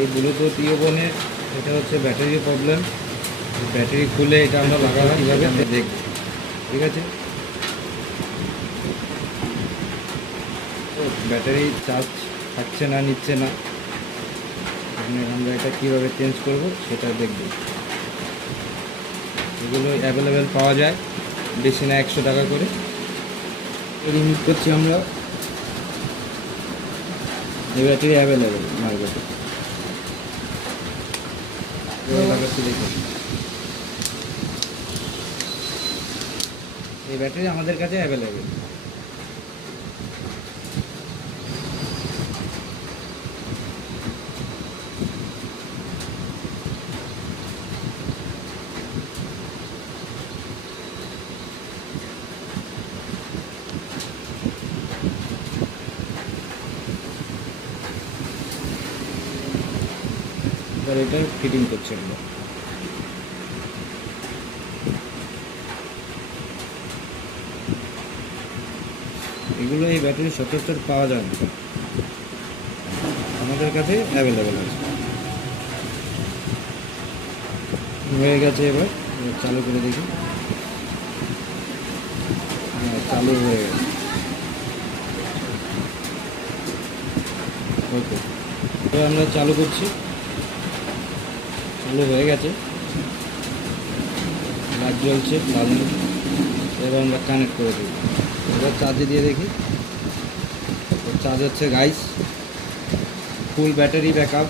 এই ব্লুটুথ ইয়রফোনের এটা হচ্ছে ব্যাটারির প্রবলেম। ব্যাটারি খুলে এটা আমরা লাগাবো কীভাবে আমরা দেখব, ঠিক আছে। তো ব্যাটারি চার্জ থাকছে না, নিচ্ছে না, আমরা এটা কীভাবে চেঞ্জ করব সেটা দেখব। এগুলো অ্যাভেলেবেল পাওয়া যায়, বেশি না 100 টাকা করে। রিমুভ করছি আমরা, এই ব্যাটারি অ্যাভেলেবেল মার্কেটে লাগাচ্ছি দেখুন। এই ব্যাটারি আমাদের কাছে অ্যাভেলেবেল। এবার এটা ফিটিং করছি আমরা। এগুলো এই ব্যাটারি সচরাচর পাওয়া যায় না, আমাদের কাছে অ্যাভেলেবেল আছে। হয়ে গেছে, এবার চালু করে দেখি। হ্যাঁ, চালু হয়ে গেছে। ওকে, এবার আমরা চালু করছি। চালু হয়ে গেছে, লাইট জ্বলছে লাল। এবার আমরা কানেক্ট করে দিই। এবার চার্জে দিয়ে দেখি। চার্জ হচ্ছে গাইস, ফুল ব্যাটারি ব্যাকআপ।